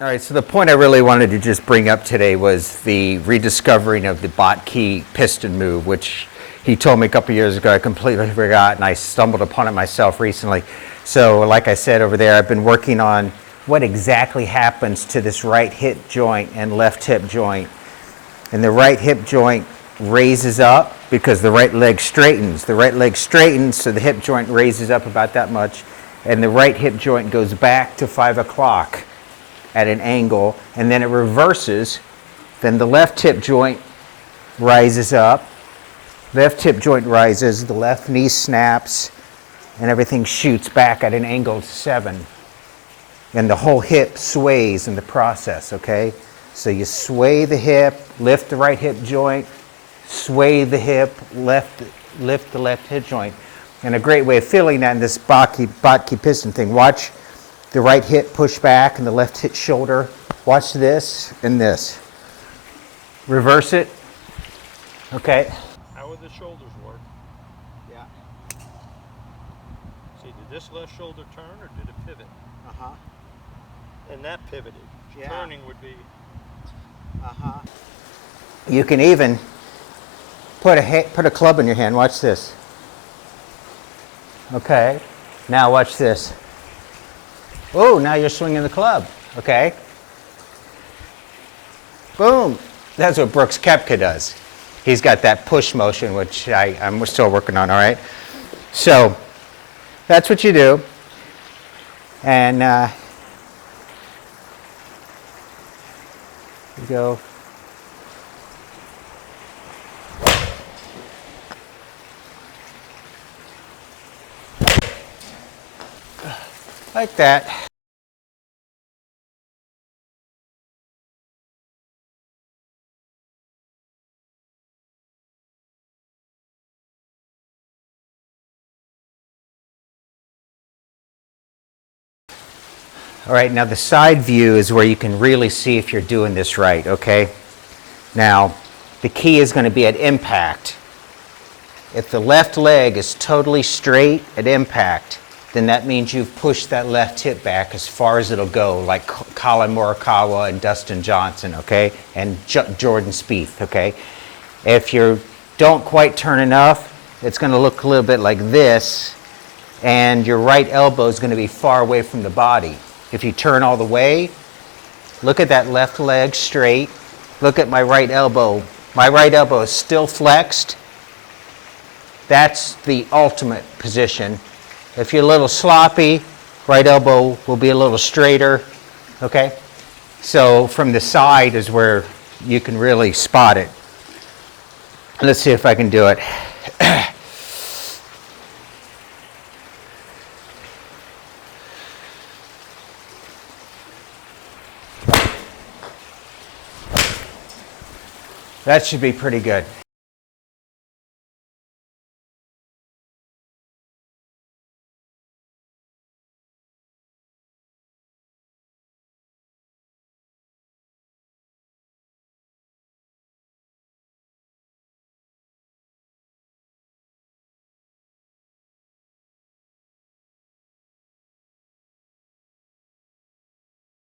All right, so the point I really wanted to just bring up today was the rediscovering of the Bottke piston move, which he told me a couple years ago. I completely forgot, and I stumbled upon it myself recently. So like I said over there, I've been working on what exactly happens to this right hip joint and left hip joint. And the right hip joint raises up because the right leg straightens. The right leg straightens, so the hip joint raises up about that much, and the right hip joint goes back to 5 o'clock at an angle, and then it reverses. Then the left hip joint rises up, left hip joint rises, the left knee snaps, and everything shoots back at an angle to 7. And the whole hip sways in the process, okay? So you sway the hip, lift the right hip joint, sway the hip, lift the left hip joint. And a great way of feeling that in this Bottke piston thing, watch the right hip push back and the left hip shoulder. Watch this and this. Reverse it. Okay. How would the shoulders work? Yeah. See, did this left shoulder turn or did it pivot? Uh-huh. And that pivoted. Yeah. Turning would be... Uh-huh. You can even put a club in your hand. Watch this. Okay. Now watch this. Oh, now you're swinging the club, okay? Boom. That's what Brooks Koepka does. He's got that push motion, which I'm still working on, all right? So that's what you do. And you go. Like that. All right, now the side view is where you can really see if you're doing this right, okay? Now, the key is going to be at impact. If the left leg is totally straight at impact, then that means you've pushed that left hip back as far as it'll go, like Colin Morikawa and Dustin Johnson, okay? And Jordan Spieth, okay? If you don't quite turn enough, it's going to look a little bit like this, and your right elbow is going to be far away from the body. If you turn all the way, look at that left leg straight. Look at my right elbow. My right elbow is still flexed. That's the ultimate position. If you're a little sloppy, right elbow will be a little straighter, okay? So from the side is where you can really spot it. Let's see if I can do it. That should be pretty good.